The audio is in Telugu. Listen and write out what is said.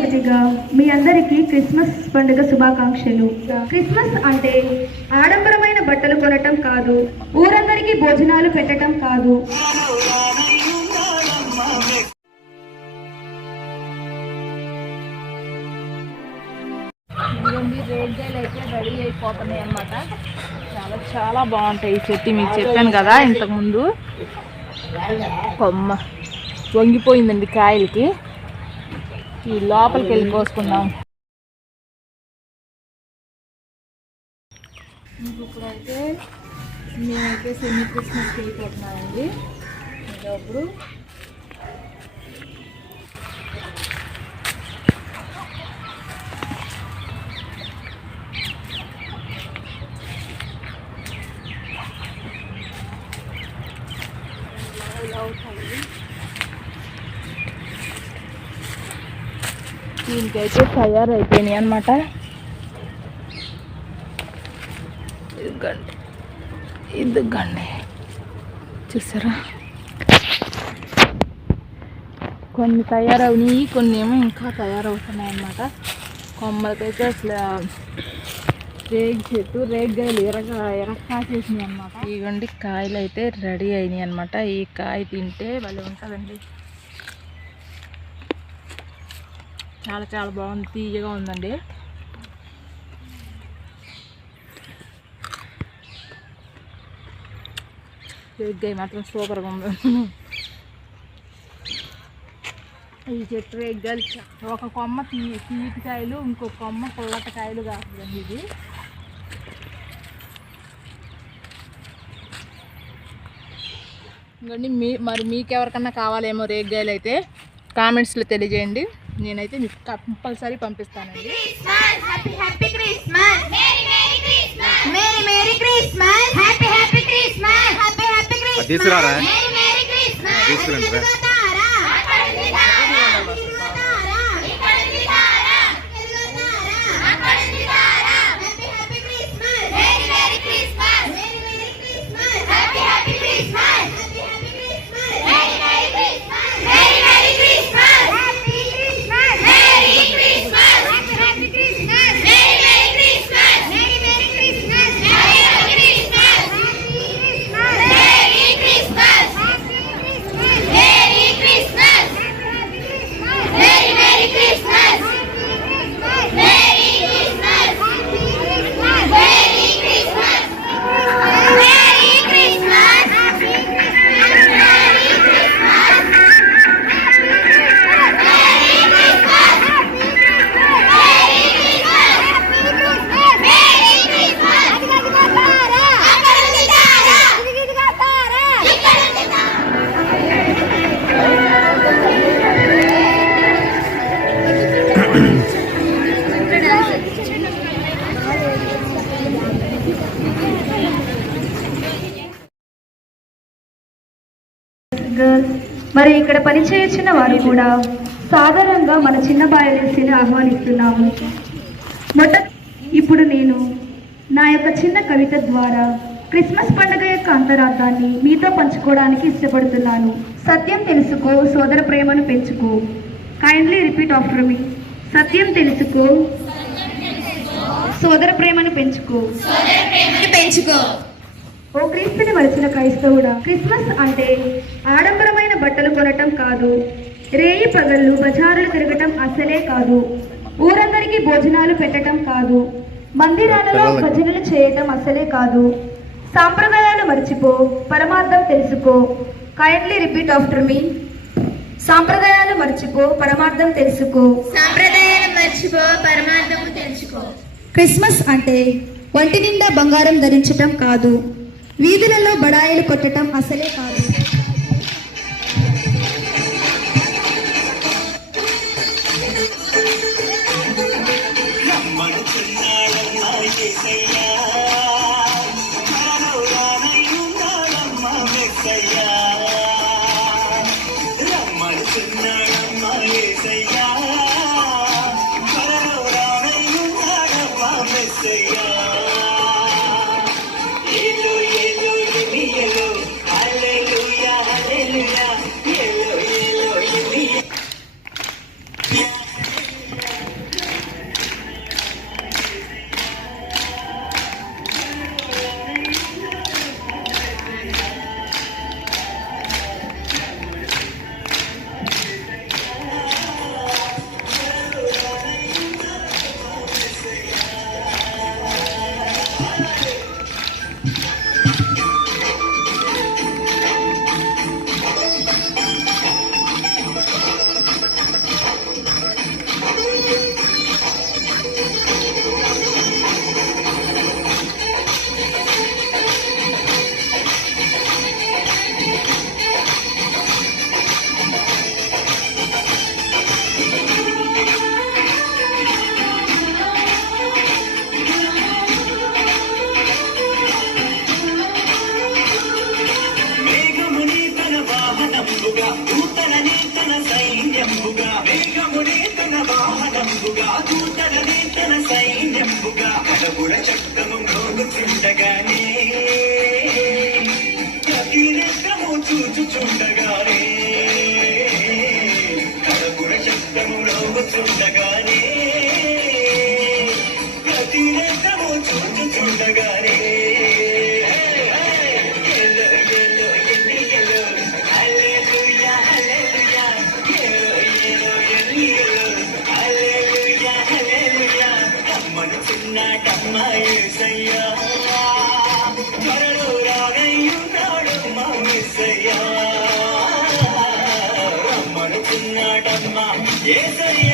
మొట్టమొదటిగా మీ అందరికీ క్రిస్మస్ పండుగ శుభాకాంక్షలు. క్రిస్మస్ అంటే ఆడంబరమైన బట్టలు కొనటం కాదు, ఊరందరికీ భోజనాలు పెట్టడం కాదు. రేగ్గాయలు అయితే రెడీ అయిపోతున్నాయి అన్నమాట. చాలా చాలా బాగుంటాయి. ఈ చెట్టు మీకు చెప్పాను కదా ఇంతకుముందు, కొమ్మ వంగిపోయిందండి కాయలకి. ఈ లోపలికి వెళ్ళి కోసుకుందాం. ఇప్పుడైతే మేమైతే సెమీ క్రిస్మస్కి వెళ్ళిపోతున్నామండి. ఇప్పుడు దీనికైతే తయారైపోయినాయి అన్నమాట. ఇదిగండి చూసారా, కొన్ని తయారవునాయి, కొన్ని ఏమో ఇంకా తయారవుతున్నాయి అన్నమాట. కొమ్మలకైతే అసలు రేగి చెట్టు రేగ్గాయలు ఎరక్కాసేసినాయి అన్నమాట. ఇవ్వండి కాయలు అయితే రెడీ అయినాయి అన్నమాట. ఈ కాయ తింటే భలే ఉంటుందండి, చాలా చాలా బాగుంది, తీయగా ఉందండి. రేగ్గాయ మాత్రం సూపర్గా ఉంది. ఈ చెట్టు రేగ్గాయలు ఒక కొమ్మ తీయటి కాయలు, ఇంకో కొమ్మ పుల్లటి కాయలు కాస్తుందండి. ఇది ఇంకోండి మరి మీకెవరికన్నా కావాలేమో రేగ్గాయలు అయితే కామెంట్స్లో తెలియజేయండి. నేనైతే మీకు కంపల్సరీ పంపిస్తానండి. తీసుకురారా మరి ఇక్కడ పనిచేయచ్చిన వారు కూడా సాధారణంగా మన చిన్న బాయలేసిని ఆహ్వానిస్తున్నాము. ఇప్పుడు నేను నా యొక్క చిన్న కవిత ద్వారా క్రిస్మస్ పండుగ యొక్క అంతరార్థాన్ని మీతో పంచుకోవడానికి ఇష్టపడుతున్నాను. సత్యం తెలుసుకో, సోదర ప్రేమను పెంచుకో. కైండ్లీ రిపీట్ ఆఫ్టర్ మీ. సత్యం తెలుసుకో, సోదర ప్రేమను పెంచుకో. ఓ క్రీస్తుని వలసిన క్రైస్తవుడా, క్రిస్మస్ అంటే ఆడంబరమైన బట్టలు కొనటం కాదు, రేయి పగళ్ళు బజారులు తిరగటం అసలే కాదు, ఊరందరికీ భోజనాలు పెట్టడం కాదు, మందిరాలలో భజనలు చేయటం అసలే కాదు. సాంప్రదాయాలు మర్చిపో, పరమార్థం తెలుసుకో. కైండ్లీ రిపీట్ ఆఫ్టర్ మీ. సాంప్రదాయాలు మర్చిపో, పరమార్థం తెలుసుకో. సాంప్రదాయాలు మర్చిపో, పరమార్థం తెలుసుకో. క్రిస్మస్ అంటే ఒంటి నిండా బంగారం ధరించటం కాదు, వీధులలో బడాయిలు కొట్టడం అసలే కాదు. వాహనంబుగా దూతలనే తన సైన్యంబుగా కడపుర చట్టము మోగుచుండగానే ప్రతి నెత్తము చూచుచుండగానే కడపుర చట్టము మోగుచుండగానే ప్రతి నెత్తము చూచుచుండగానే చిన్నటమ్మా యేసయ్యా త్వరలో రాగయ్యున్నాడు మా యేసయ్యా రమ్మను చిన్నటమ్మా యేసయ్యా